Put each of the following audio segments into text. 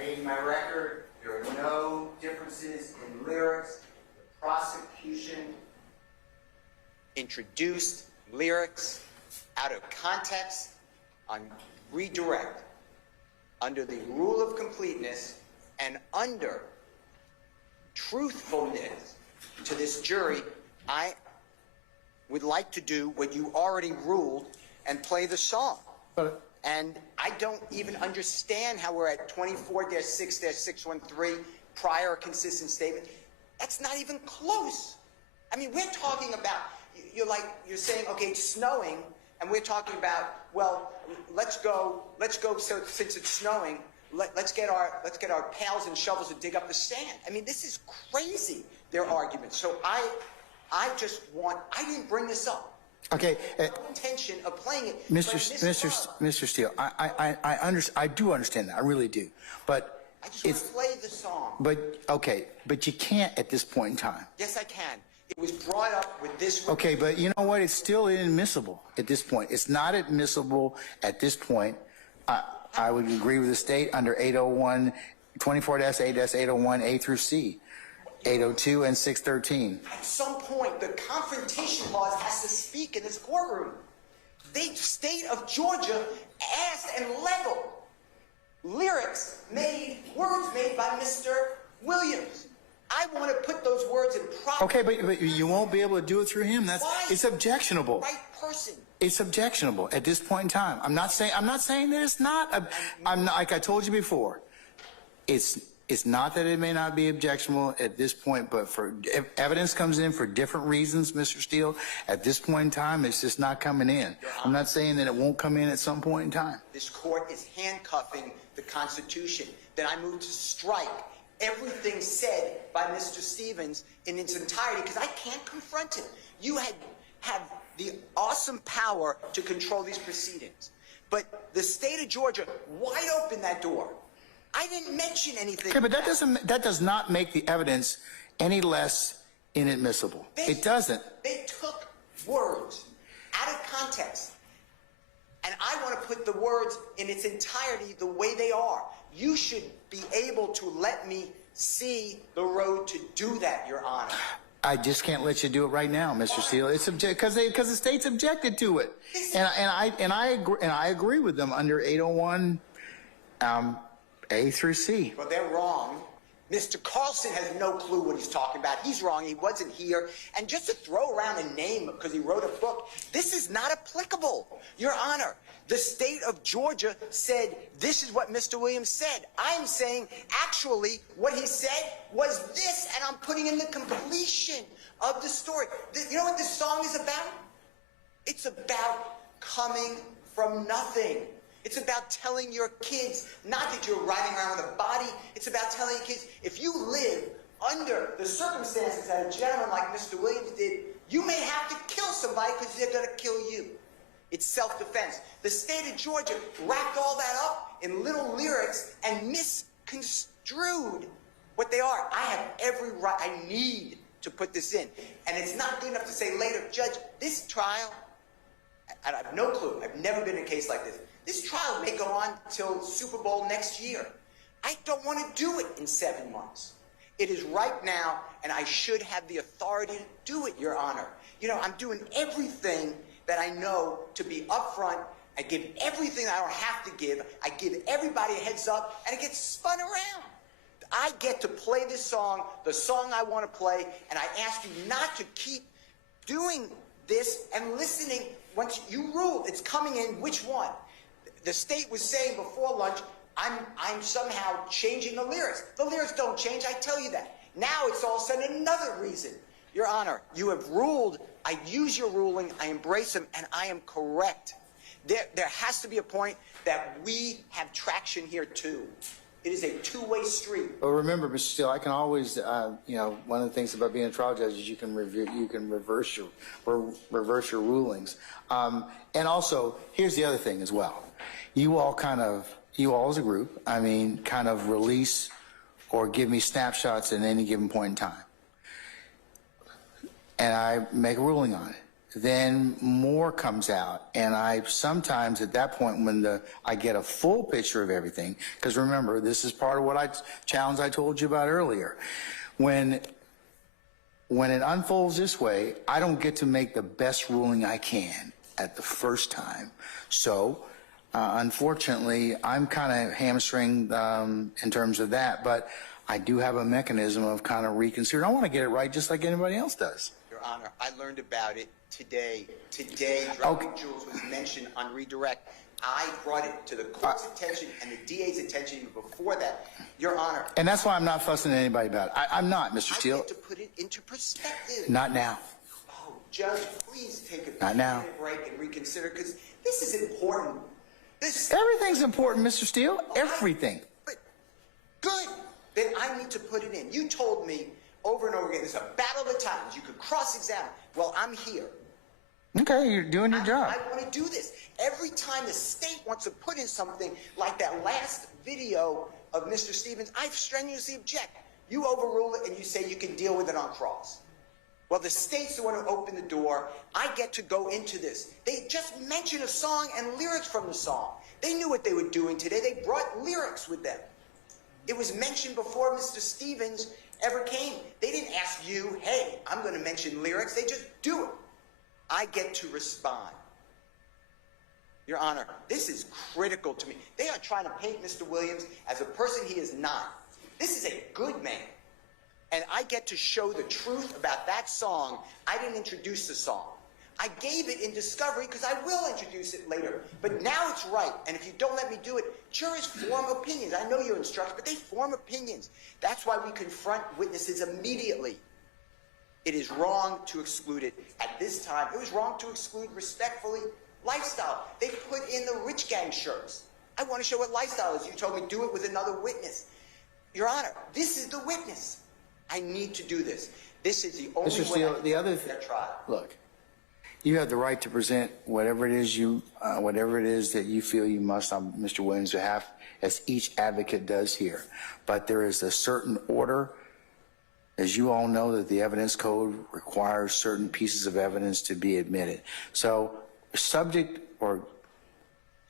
made my record. There are no differences in lyrics. The prosecution introduced lyrics out of context on redirect under the rule of completeness and under truthfulness to this jury. I would like to do what you already ruled and play the song. And I don't even understand how we're at 24-6-613, prior consistent statement. That's not even close. I mean, we're talking about, you're saying, okay, it's snowing, and we're talking about, well, let's go, so since it's snowing, let's get our pails and shovels to dig up the sand. I mean, this is crazy, their arguments. So I didn't bring this up. Okay, no intention of playing it. Mr. Steele, I do understand that. I really do. But I just want to play the song. But you can't at this point in time. Yes, I can. It was brought up with this. Okay, but you know what? It's still inadmissible at this point. It's not admissible at this point. I would agree with the state under 801, 24-8-801 A through C. 802 and 613. At some point, the Confrontation Clause has to speak in this courtroom. The state of Georgia asked and leveled lyrics words made by Mr. Williams. I want to put those words in proper. Okay, but you won't be able to do it through him. It's objectionable. Right person. It's objectionable at this point in time. I'm not saying that it's not. I'm not, like I told you before. It's not that it may not be objectionable at this point, but if evidence comes in for different reasons, Mr. Steele, at this point in time, it's just not coming in. I'm not saying that it won't come in at some point in time. This court is handcuffing the Constitution. Then I move to strike everything said by Mr. Stevens in its entirety, because I can't confront it. You have the awesome power to control these proceedings. But the state of Georgia, wide open that door. I didn't mention anything. Okay, but that does not make the evidence any less inadmissible. It doesn't. They took words out of context, and I want to put the words in its entirety the way they are. You should be able to let me see the road to do that, Your Honor. I just can't let you do it right now, Mr. Steele. It's because the state's objected to it, and I agree with them under 801. A through C. Well, they're wrong. Mr. Carlson has no clue what he's talking about. He's wrong. He wasn't here. And just to throw around a name because he wrote a book, this is not applicable. Your Honor, the state of Georgia said this is what Mr. Williams said. I'm saying actually what he said was this, and I'm putting in the completion of the story. You know what this song is about? It's about coming from nothing. It's about telling your kids, not that you're riding around with a body, it's about telling your kids, if you live under the circumstances that a gentleman like Mr. Williams did, you may have to kill somebody because they're going to kill you. It's self-defense. The state of Georgia wrapped all that up in little lyrics and misconstrued what they are. I have every right, I need to put this in. And it's not good enough to say later, Judge, this trial, I have no clue, I've never been in a case like this. This trial may go on till Super Bowl next year. I don't want to do it in 7 months. It is right now, and I should have the authority to do it, Your Honor. You know, I'm doing everything that I know to be upfront. I give everything I don't have to give. I give everybody a heads up, and it gets spun around. I get to play this song, the song I want to play, and I ask you not to keep doing this and listening. Once you rule, it's coming in, which one? The state was saying before lunch, I'm somehow changing the lyrics. The lyrics don't change, I tell you that. Now it's all of a sudden another reason. Your Honor, you have ruled, I use your ruling, I embrace them, and I am correct. There has to be a point that we have traction here too. It is a two-way street. Well, remember, Mr. Steele, I can always, one of the things about being a trial judge is you can reverse your rulings. And also, here's the other thing as well. You all as a group, kind of release or give me snapshots at any given point in time. And I make a ruling on it. then more comes out. And I sometimes at that point when I get a full picture of everything, because remember, this is part of what challenge I told you about earlier. When it unfolds this way, I don't get to make the best ruling I can at the first time. So, unfortunately, I'm kind of hamstringed in terms of that, but I do have a mechanism of kind of reconsidering. I want to get it right just like anybody else does. Your Honor, I learned about it today. Today, Droppin Jewels was mentioned on redirect. I brought it to the court's attention and the DA's attention even before that. Your Honor. And that's why I'm not fussing at anybody about it. I'm not, Mr. Steele. I get to put it into perspective. Not now. Oh, Judge, please take a Not now. break and reconsider, because this is important. Everything's important, Mr. Steele. Everything. But good. Then I need to put it in. You told me over and over again, there's a battle of the Titans. You could cross-examine. Well, I'm here. Okay, you're doing your job. I want to do this. Every time the state wants to put in something like that last video of Mr. Stevens, I strenuously object. You overrule it and you say you can deal with it on cross. Well, the state's the one who opened the door. I get to go into this. They just mentioned a song and lyrics from the song. They knew what they were doing today. They brought lyrics with them. It was mentioned before Mr. Stevens ever came. They didn't ask you, hey, I'm going to mention lyrics. They just do it. I get to respond. Your Honor, this is critical to me. They are trying to paint Mr. Williams as a person he is not. This is a good man. And I get to show the truth about that song. I didn't introduce the song. I gave it in discovery because I will introduce it later. But now it's right. And if you don't let me do it, jurors form opinions. I know you're instructed, but they form opinions. That's why we confront witnesses immediately. It is wrong to exclude it at this time. It was wrong to exclude respectfully lifestyle. They put in the rich gang shirts. I want to show what lifestyle is. You told me do it with another witness. Your Honor, this is the witness. I need to do this. This is the only Mr. way Steele, I the other can get trial. Look, you have the right to present whatever it is that you feel you must on Mr. Williams' behalf, as each advocate does here. But there is a certain order. As you all know, that the evidence code requires certain pieces of evidence to be admitted. So subject, or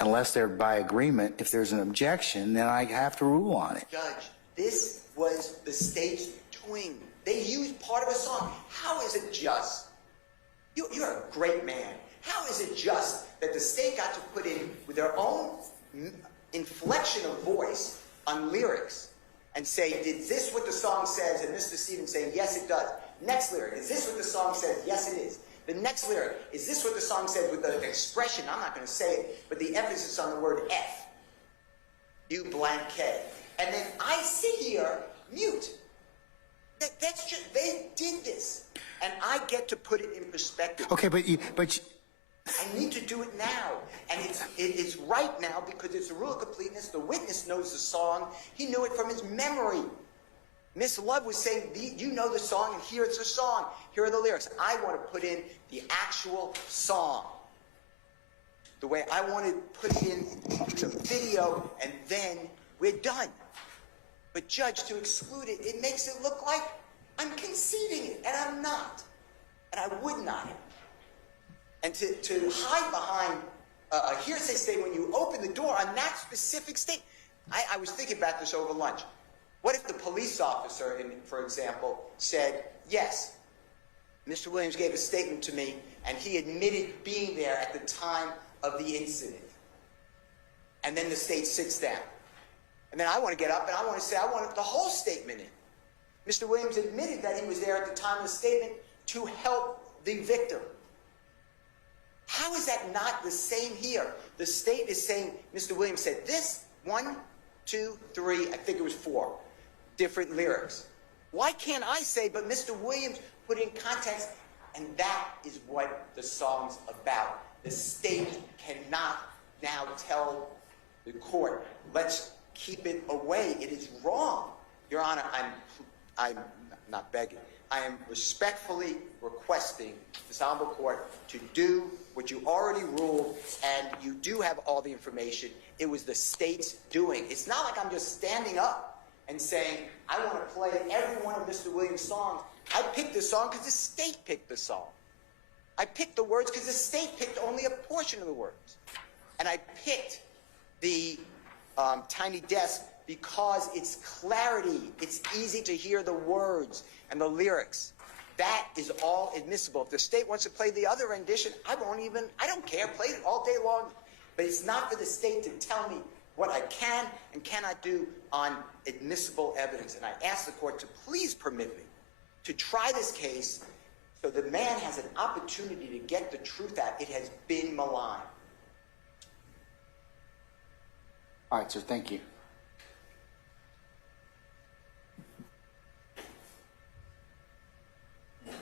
unless they're by agreement, if there's an objection, then I have to rule on it. Judge, this was the state's doing. They used part of a song. How is it just? You're a great man. How is it just that the state got to put in with their own inflection of voice on lyrics and say, is this what the song says? And Mr. Stevens saying, yes, it does. Next lyric, is this what the song says? Yes, it is. The next lyric, is this what the song said with the expression? I'm not going to say it, but the emphasis on the word F. U blank K. And then I sit here, mute. That's just, they did this. And I get to put it in perspective. Okay, but I need to do it now. And it is right now because it's a rule of completeness. The witness knows the song. He knew it from his memory. Miss Love was saying, you know the song, and here it's the song. Here are the lyrics. I want to put in the actual song. The way I want to put it in the video, and then we're done. But Judge, to exclude it, it makes it look like I'm conceding it, and I'm not. And I would not. And to hide behind a hearsay statement when you open the door on that specific statement. I was thinking about this over lunch. What if the police officer, for example, said, yes, Mr. Williams gave a statement to me, and he admitted being there at the time of the incident. And then the state sits down. And then I want to get up and I want to say, I want the whole statement in. Mr. Williams admitted that he was there at the time of the statement to help the victim. How is that not the same here? The state is saying, Mr. Williams said this, 1, 2, 3, I think it was 4 different lyrics. Why can't I say, but Mr. Williams put in context, and that is what the song's about. The state cannot now tell the court, let's keep it away. It is wrong. Your Honor, I'm not begging. I am respectfully requesting this honorable court to do what you already ruled, and you do have all the information. It was the state's doing. It's not like I'm just standing up and saying, I want to play every one of Mr. Williams' songs. I picked this song because the state picked the song. I picked the words because the state picked only a portion of the words. And I picked the Tiny Desk because it's clarity. It's easy to hear the words and the lyrics. That is all admissible. If the state wants to play the other rendition, I don't care, play it all day long. But it's not for the state to tell me what I can and cannot do on admissible evidence. And I ask the court to please permit me to try this case so the man has an opportunity to get the truth out. It has been maligned. All right, sir, thank you.